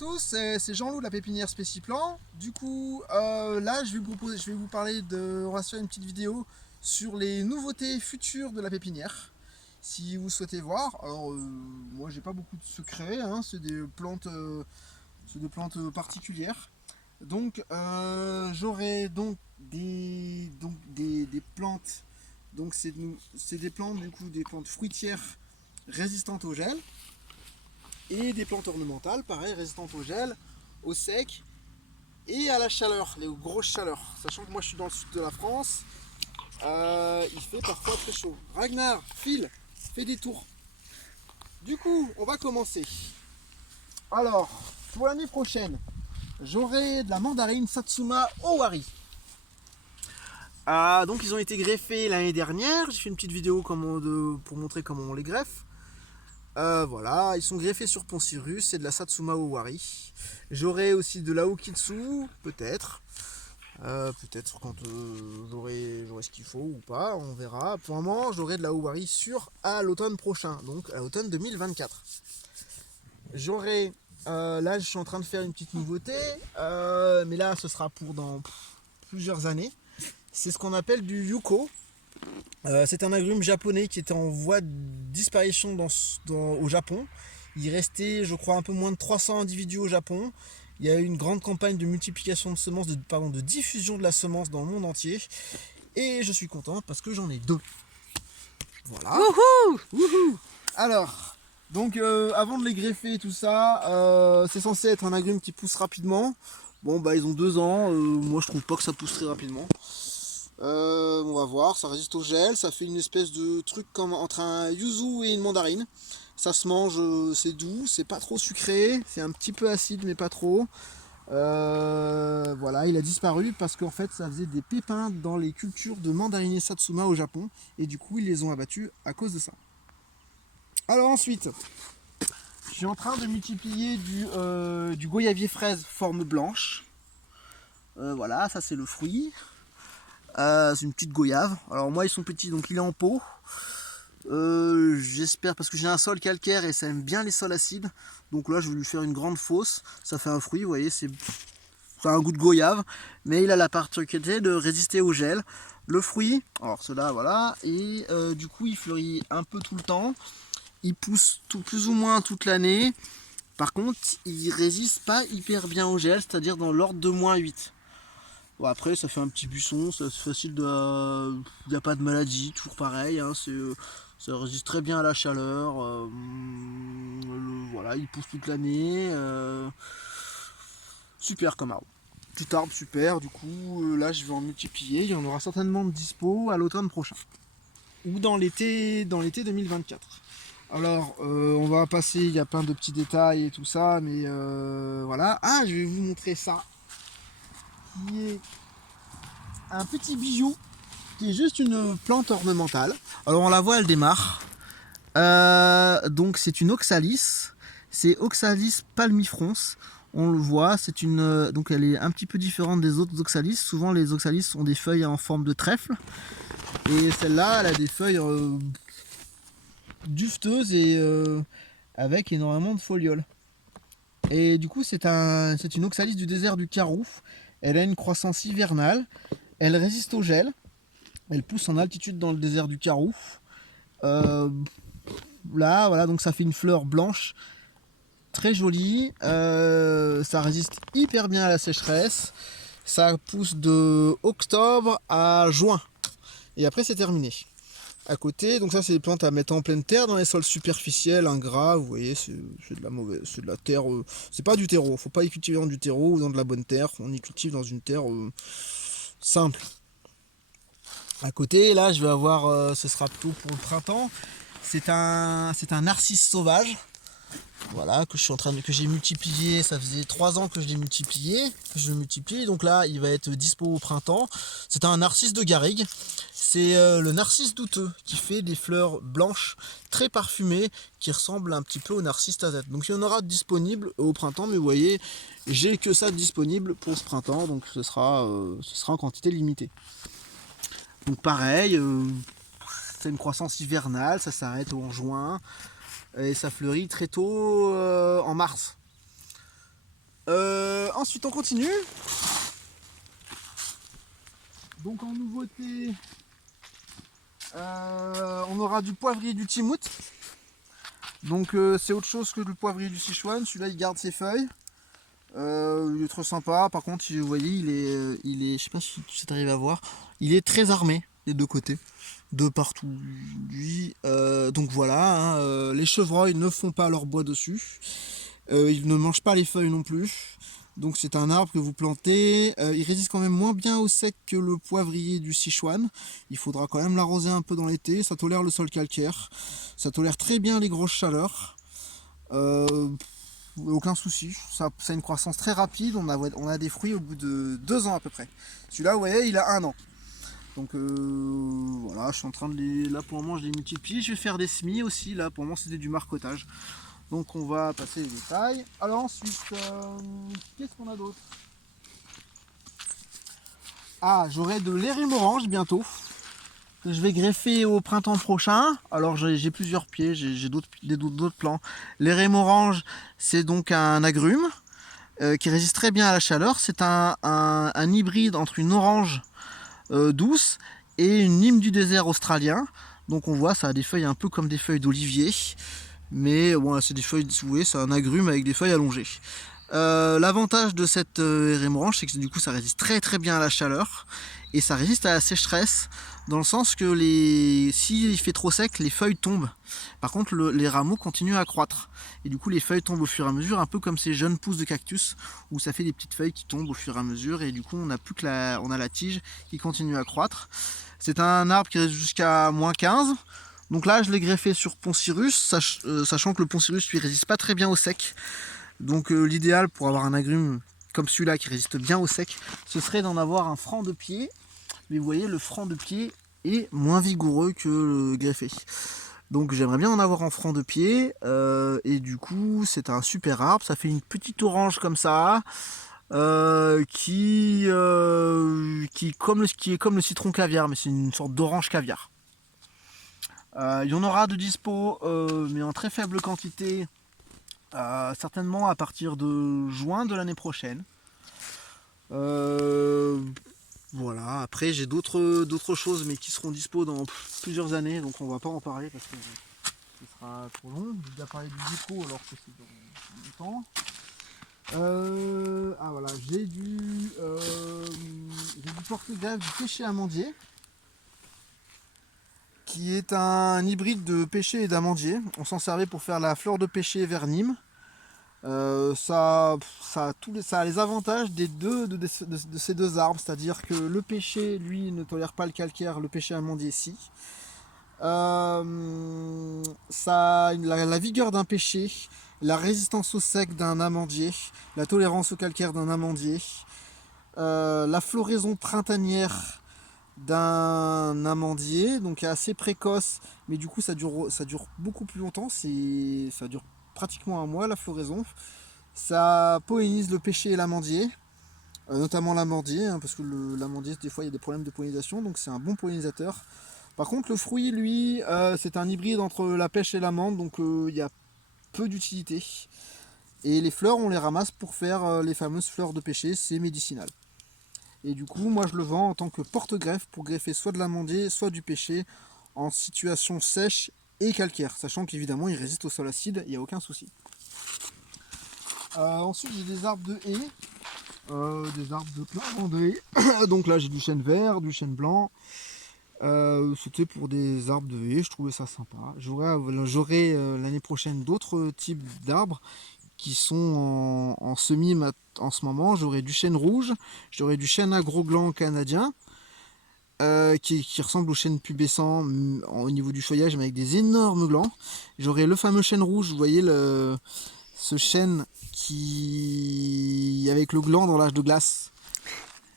tous, c'est Jean-Loup de la pépinière Spéciplan. Du coup, là, je vais vous parler on va se faire une petite vidéo sur les nouveautés futures de la pépinière. Si vous souhaitez voir, alors moi j'ai pas beaucoup de secrets, hein, c'est des plantes particulières. Donc, j'aurai donc des plantes, donc c'est des plantes du coup des plantes fruitières résistantes au gel et des plantes ornementales, pareil, résistantes au gel, au sec et à la chaleur, les grosses chaleurs. Sachant que moi je suis dans le sud de la France, il fait parfois très chaud. Ragnar, file, fais des tours. Du coup, on va commencer. Alors, pour l'année prochaine, j'aurai de la mandarine Satsuma Owari. Donc ils ont été greffés l'année dernière. J'ai fait une petite vidéo pour montrer comment on les greffe. Voilà, ils sont greffés sur Poncirus, c'est de la Satsuma Owari. J'aurai aussi de la Okitsu, peut-être. Peut-être quand j'aurai ce qu'il faut ou pas, on verra. Pour le moment, j'aurai de la Owari sur à l'automne prochain, donc à l'automne 2024. J'aurai, là je suis en train de faire une petite nouveauté, mais là ce sera pour dans plusieurs années. C'est ce qu'on appelle du Yuko. C'est un agrume japonais qui était en voie de disparition au Japon. Il restait, je crois, un peu moins de 300 individus au Japon. Il y a eu une grande campagne de multiplication de semences, de diffusion de la semence dans le monde entier. Et je suis content parce que j'en ai deux. Voilà. Wouhou! Wouhou! Alors, donc avant de les greffer tout ça, c'est censé être un agrume qui pousse rapidement. Bon bah ils ont 2 ans, moi je trouve pas que ça pousse très rapidement. On va voir, ça résiste au gel, ça fait une espèce de truc comme entre un yuzu et une mandarine. Ça se mange, c'est doux, c'est pas trop sucré, c'est un petit peu acide mais pas trop. Voilà, il a disparu parce qu'en fait ça faisait des pépins dans les cultures de mandarinier Satsuma au Japon et du coup ils les ont abattus à cause de ça. Alors ensuite, je suis en train de multiplier du goyavier fraise forme blanche. Voilà, ça c'est le fruit. C'est une petite goyave. Alors moi ils sont petits donc il est en pot. J'espère parce que j'ai un sol calcaire et ça aime bien les sols acides. Donc là je vais lui faire une grande fosse. Ça fait un fruit, vous voyez, ça a un goût de goyave. Mais il a la particularité de résister au gel. Le fruit, alors cela voilà. Et du coup il fleurit un peu tout le temps. Il pousse plus ou moins toute l'année. Par contre il résiste pas hyper bien au gel, c'est-à-dire dans l'ordre de -8. Bon, après ça fait un petit buisson, c'est facile de... Il n'y a pas de maladie, toujours pareil, hein, ça résiste très bien à la chaleur, voilà, il pousse toute l'année, super comme arbre. Petit arbre super, du coup là je vais en multiplier, il y en aura certainement de dispo à l'automne prochain. Ou dans l'été 2024. Alors on va passer, il y a plein de petits détails et tout ça, mais voilà. Ah, je vais vous montrer ça. Qui est un petit bijou qui est juste une plante ornementale. Alors on la voit, elle démarre. Donc c'est une oxalis, c'est Oxalis palmifrons. On le voit, donc elle est un petit peu différente des autres oxalis. Souvent les oxalis ont des feuilles en forme de trèfle et celle-là, elle a des feuilles dufteuses et avec énormément de folioles. Et du coup c'est une oxalis du désert du Karoo. Elle a une croissance hivernale, elle résiste au gel, elle pousse en altitude dans le désert du Karoo. Là voilà, donc ça fait une fleur blanche très jolie, ça résiste hyper bien à la sécheresse, ça pousse de octobre à juin et après c'est terminé. À côté, donc ça c'est des plantes à mettre en pleine terre dans les sols superficiels, ingrats, vous voyez, c'est de la mauvaise, c'est de la terre, c'est pas du terreau, faut pas y cultiver dans du terreau ou dans de la bonne terre, on y cultive dans une terre simple. À côté, là je vais avoir, ce sera plutôt pour le printemps, c'est un narcisse sauvage, voilà, que j'ai multiplié, ça faisait 3 ans que je l'ai multiplié, donc là il va être dispo au printemps. C'est un narcisse de garrigue, c'est le narcisse douteux qui fait des fleurs blanches très parfumées qui ressemblent un petit peu au narcisse tazette. Donc il y en aura disponible au printemps, mais vous voyez, j'ai que ça disponible pour ce printemps, donc ce sera en quantité limitée. Donc pareil, c'est une croissance hivernale, ça s'arrête en juin. Et ça fleurit très tôt en mars. Ensuite on continue. Donc en nouveauté, on aura du poivrier du Timout. Donc c'est autre chose que le poivrier du Sichuan. Celui-là il garde ses feuilles. Il est trop sympa. Par contre, vous voyez, il est, je sais pas si tu arrives à voir, il est très armé des deux côtés, de partout. Lui, donc voilà, hein, les chevreuils ne font pas leur bois dessus. Ils ne mangent pas les feuilles non plus. Donc c'est un arbre que vous plantez. Il résiste quand même moins bien au sec que le poivrier du Sichuan. Il faudra quand même l'arroser un peu dans l'été. Ça tolère le sol calcaire. Ça tolère très bien les grosses chaleurs. Aucun souci. Ça a une croissance très rapide. On a des fruits au bout de 2 ans à peu près. Celui-là, vous voyez, il a 1 an. Donc voilà, je suis en train de les... Là pour le moment, je les multiplie. Je vais faire des semis aussi. Là pour le moment, c'était du marcotage. Donc on va passer les détails. Alors ensuite, qu'est-ce qu'on a d'autre? Ah, j'aurai de l'érémorange bientôt, que je vais greffer au printemps prochain. Alors j'ai plusieurs pieds, j'ai d'autres plants. L'érémorange, c'est donc un agrume qui résiste très bien à la chaleur. C'est un hybride entre une orange douce et une lime du désert australien. Donc on voit, ça a des feuilles un peu comme des feuilles d'olivier. Mais bon, c'est des feuilles, vous voyez, c'est un agrume avec des feuilles allongées. L'avantage de cette érémorange, c'est que du coup ça résiste très très bien à la chaleur et ça résiste à la sécheresse, dans le sens que s'il fait trop sec, les feuilles tombent. Par contre, les rameaux continuent à croître et du coup les feuilles tombent au fur et à mesure, un peu comme ces jeunes pousses de cactus où ça fait des petites feuilles qui tombent au fur et à mesure et du coup on a plus que on a la tige qui continue à croître. C'est un arbre qui reste jusqu'à -15. Donc là, je l'ai greffé sur Poncirus, sachant que le Poncirus lui résiste pas très bien au sec. Donc l'idéal pour avoir un agrume comme celui-là qui résiste bien au sec, ce serait d'en avoir un franc de pied. Mais vous voyez, le franc de pied est moins vigoureux que le greffé. Donc j'aimerais bien en avoir en franc de pied. Et du coup, c'est un super arbre. Ça fait une petite orange comme ça. Qui est comme le citron caviar, mais c'est une sorte d'orange caviar. Il y en aura de dispo, mais en très faible quantité, certainement à partir de juin de l'année prochaine. Voilà, après j'ai d'autres choses, mais qui seront dispo dans plusieurs années, donc on va pas en parler parce que ce sera trop long. J'ai déjà parlé du déco alors que c'est dans longtemps. Ah voilà, j'ai du porte-greffe du pêcher amandier, qui est un hybride de pêcher et d'amandier. On s'en servait pour faire la fleur de pêcher vers Nîmes. Ça a les avantages de ces deux arbres, c'est-à-dire que le pêcher, lui, ne tolère pas le calcaire, le pêcher amandier, si. Ça a la vigueur d'un pêcher, la résistance au sec d'un amandier, la tolérance au calcaire d'un amandier, la floraison printanière d'un amandier, donc assez précoce, mais du coup ça dure beaucoup plus longtemps, ça dure pratiquement 1 mois la floraison. Ça pollinise le pêcher et l'amandier, notamment l'amandier, hein, parce que l'amandier des fois il y a des problèmes de pollinisation, donc c'est un bon pollinisateur. Par contre le fruit lui c'est un hybride entre la pêche et l'amande, donc il y a peu d'utilité. Et les fleurs on les ramasse pour faire les fameuses fleurs de pêcher, c'est médicinal. Et du coup, moi je le vends en tant que porte-greffe pour greffer soit de l'amandier, soit du pêcher en situation sèche et calcaire, sachant qu'évidemment il résiste au sol acide, il n'y a aucun souci. Ensuite j'ai des arbres de haies, des arbres de plein de haies. Donc là j'ai du chêne vert, du chêne blanc. C'était pour des arbres de haies, je trouvais ça sympa. J'aurai l'année prochaine d'autres types d'arbres qui sont en semis en ce moment. J'aurai du chêne rouge, j'aurai du chêne à gros glands canadien, qui ressemble au chêne pubescent au niveau du feuillage, mais avec des énormes glands. J'aurai le fameux chêne rouge, vous voyez ce chêne qui avec le gland dans l'âge de glace.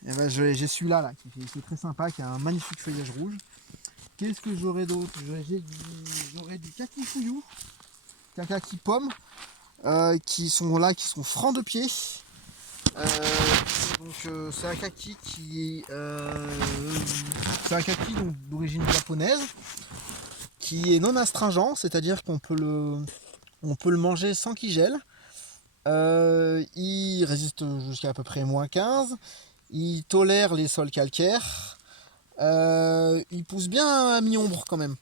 Et ben, j'ai celui-là là, qui est très sympa, qui a un magnifique feuillage rouge. Qu'est-ce que j'aurai d'autre? J'aurai du kaki fouillou, kaki pomme. Qui sont là, qui sont francs de pied. C'est un kaki d'origine japonaise, qui est non astringent, c'est-à-dire qu'on peut le manger sans qu'il gèle. Il il résiste jusqu'à à peu près -15. Il tolère les sols calcaires. Il pousse bien à mi-ombre quand même.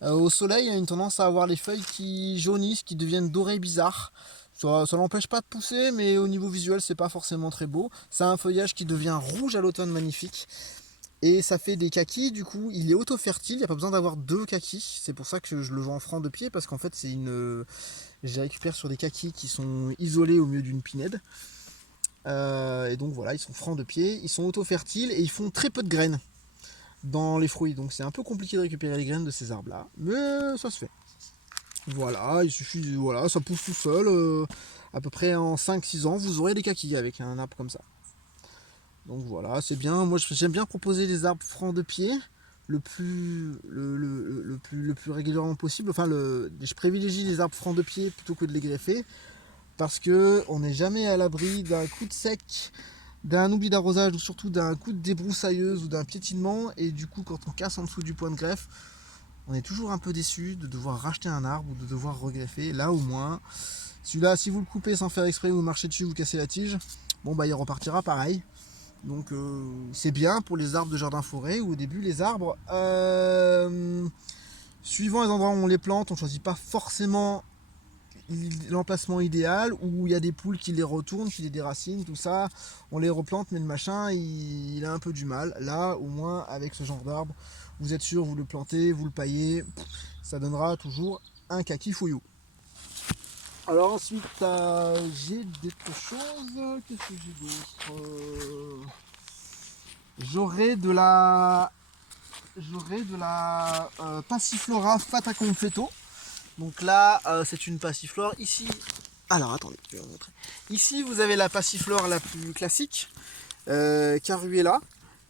Au soleil, il a une tendance à avoir les feuilles qui jaunissent, qui deviennent dorées bizarres. Ça l'empêche pas de pousser, mais au niveau visuel, c'est pas forcément très beau. Ça a un feuillage qui devient rouge à l'automne, magnifique. Et ça fait des kakis, du coup, il est auto-fertile, il n'y a pas besoin d'avoir 2 kakis. C'est pour ça que je le vends en franc de pied, parce qu'en fait, je les récupère sur des kakis qui sont isolés au milieu d'une pinède. Et donc voilà, ils sont francs de pied, ils sont auto-fertiles et ils font très peu de graines dans les fruits. Donc c'est un peu compliqué de récupérer les graines de ces arbres-là, mais ça se fait. Voilà, il suffit, voilà, ça pousse tout seul. À peu près en 5-6 ans, vous aurez des kakis avec un arbre comme ça. Donc voilà, c'est bien. Moi, j'aime bien proposer des arbres francs de pied le plus régulièrement possible. Enfin, je privilégie les arbres francs de pied plutôt que de les greffer parce que on n'est jamais à l'abri d'un coup de sec, d'un oubli d'arrosage ou surtout d'un coup de débroussailleuse ou d'un piétinement. Et du coup, quand on casse en dessous du point de greffe, on est toujours un peu déçu de devoir racheter un arbre ou de devoir regreffer. Là, au moins, celui-là, si vous le coupez sans faire exprès ou marchez dessus, vous cassez la tige, bon bah il repartira pareil. Donc c'est bien pour les arbres de jardin-forêt où au début les arbres, suivant les endroits où on les plante, on ne choisit pas forcément l'emplacement idéal, où il y a des poules qui les retournent, qui les déracinent, tout ça, on les replante mais le machin il a un peu du mal. Là au moins avec ce genre d'arbre, vous êtes sûr, vous le plantez, vous le paillez, ça donnera toujours un kaki fouillou. Alors ensuite j'ai d'autres choses, qu'est-ce que j'ai d'autre J'aurai de la Passiflora fataconfetto. Donc là, c'est une passiflore. Ici, alors attendez, je vais vous montrer. Ici, vous avez la passiflore la plus classique, Caruela,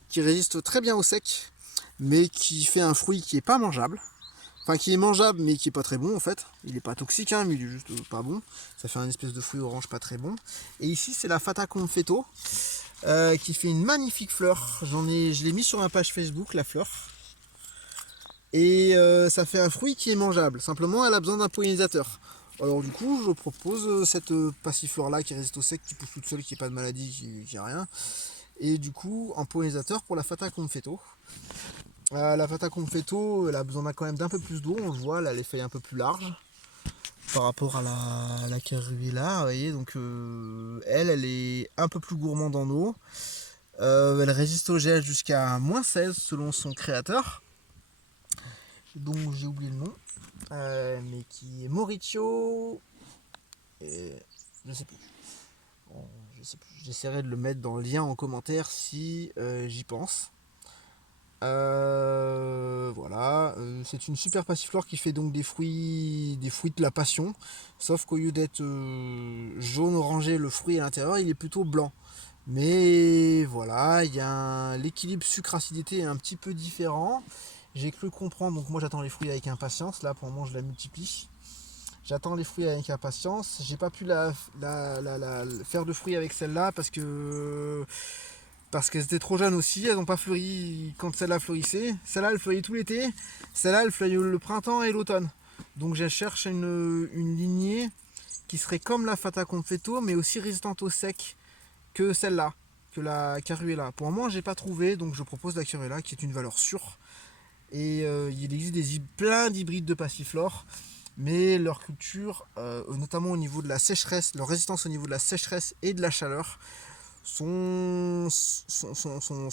qui résiste très bien au sec, mais qui fait un fruit qui est pas mangeable. Enfin, qui est mangeable, mais qui est pas très bon en fait. Il est pas toxique, hein, mais il est juste pas bon. Ça fait un espèce de fruit orange pas très bon. Et ici, c'est la fataconfetto. Qui fait une magnifique fleur. Je l'ai mis sur ma page Facebook, la fleur. Et ça fait un fruit qui est mangeable. Simplement, elle a besoin d'un pollinisateur. Alors du coup, je propose cette passiflore là qui résiste au sec, qui pousse toute seule, qui n'a pas de maladie, qui n'a rien. Et du coup, un pollinisateur pour la fataconfetto. La fataconfetto, elle a besoin quand même d'un peu plus d'eau. On le voit, là, les feuilles un peu plus larges par rapport à la Caruela, vous voyez, donc elle est un peu plus gourmande en eau. Elle résiste au gel jusqu'à -16 selon son créateur, dont j'ai oublié le nom, mais qui est Mauricio, et je sais plus. Bon, je sais plus. J'essaierai de le mettre dans le lien en commentaire si j'y pense. Voilà, c'est une super passiflore qui fait donc des fruits de la passion, sauf qu'au lieu d'être jaune orangé, le fruit à l'intérieur il est plutôt blanc. Mais voilà, l'équilibre sucre-acidité est un petit peu différent. J'ai cru comprendre, donc moi j'attends les fruits avec impatience. Là pour le moment je la multiplie. J'attends les fruits avec impatience. J'ai pas pu faire de fruits avec celle-là parce qu'elles étaient trop jeunes aussi, elles n'ont pas fleuri quand celle-là fleurissait. Celle-là elle fleurit tout l'été, celle-là elle fleurit le printemps et l'automne. Donc je cherche une lignée qui serait comme la fataconfetto mais aussi résistante au sec que celle-là, que la Caruela. Pour le moment j'ai pas trouvé, donc je propose la Caruela qui est une valeur sûre. Et il existe plein d'hybrides de passiflore, mais leur culture, notamment au niveau de la sécheresse, leur résistance au niveau de la sécheresse et de la chaleur, sont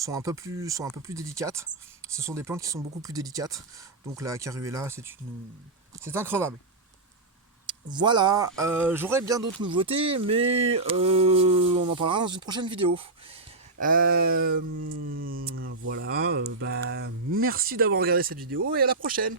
un peu plus délicates. Ce sont des plantes qui sont beaucoup plus délicates. Donc la Caruela, c'est increvable. Voilà, j'aurai bien d'autres nouveautés, mais on en parlera dans une prochaine vidéo. Voilà, merci d'avoir regardé cette vidéo et à la prochaine.